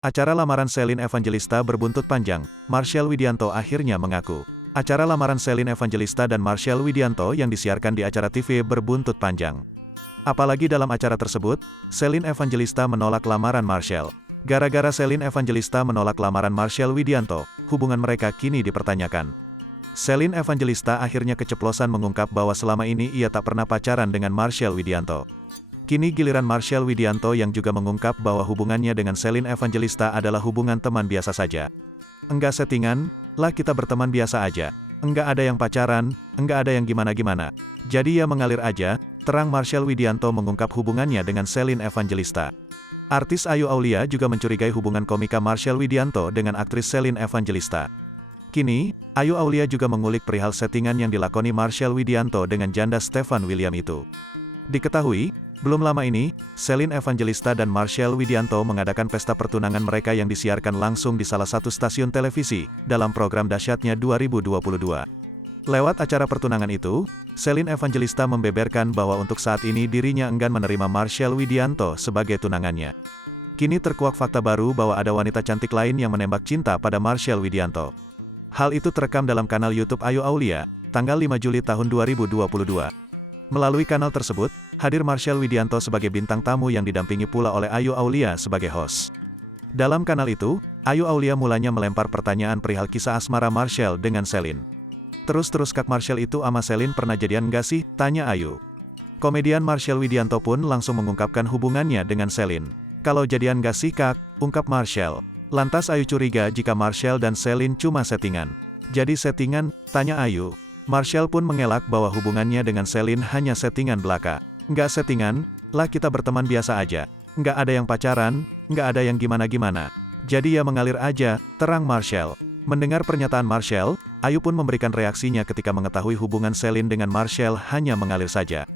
Acara lamaran Selin Evangelista berbuntut panjang, Marshell Widianto akhirnya mengaku. Acara lamaran Selin Evangelista dan Marshell Widianto yang disiarkan di acara TV berbuntut panjang. Apalagi dalam acara tersebut, Selin Evangelista menolak lamaran Marshell. Gara-gara Selin Evangelista menolak lamaran Marshell Widianto, hubungan mereka kini dipertanyakan. Selin Evangelista akhirnya keceplosan mengungkap bahwa selama ini ia tak pernah pacaran dengan Marshell Widianto. Kini giliran Marshell Widianto yang juga mengungkap bahwa hubungannya dengan Selin Evangelista adalah hubungan teman biasa saja. Enggak settingan, lah kita berteman biasa aja. Enggak ada yang pacaran, enggak ada yang gimana-gimana. Jadi ya mengalir aja, terang Marshell Widianto mengungkap hubungannya dengan Selin Evangelista. Artis Ayu Aulia juga mencurigai hubungan komika Marshell Widianto dengan aktris Selin Evangelista. Kini, Ayu Aulia juga mengulik perihal settingan yang dilakoni Marshell Widianto dengan janda Stefan William itu. Diketahui, belum lama ini, Selin Evangelista dan Marshell Widianto mengadakan pesta pertunangan mereka yang disiarkan langsung di salah satu stasiun televisi, dalam program dahsyatnya 2022. Lewat acara pertunangan itu, Selin Evangelista membeberkan bahwa untuk saat ini dirinya enggan menerima Marshell Widianto sebagai tunangannya. Kini terkuak fakta baru bahwa ada wanita cantik lain yang menembak cinta pada Marshell Widianto. Hal itu terekam dalam kanal YouTube Ayu Aulia, tanggal 5 Juli tahun 2022. Melalui kanal tersebut, hadir Marshell Widianto sebagai bintang tamu yang didampingi pula oleh Ayu Aulia sebagai host. Dalam kanal itu, Ayu Aulia mulanya melempar pertanyaan perihal kisah asmara Marshell dengan Selin. Terus Kak Marshell itu ama Selin pernah jadian nggak sih? Tanya Ayu. Komedian Marshell Widianto pun langsung mengungkapkan hubungannya dengan Selin. Kalau jadian nggak sih Kak? Ungkap Marshell. Lantas Ayu curiga jika Marshell dan Selin cuma settingan. Jadi settingan? Tanya Ayu. Marshell pun mengelak bahwa hubungannya dengan Selin hanya settingan belaka. Nggak settingan, lah kita berteman biasa aja. Nggak ada yang pacaran, nggak ada yang gimana-gimana. Jadi ya mengalir aja, terang Marshell. Mendengar pernyataan Marshell, Ayu pun memberikan reaksinya ketika mengetahui hubungan Selin dengan Marshell hanya mengalir saja.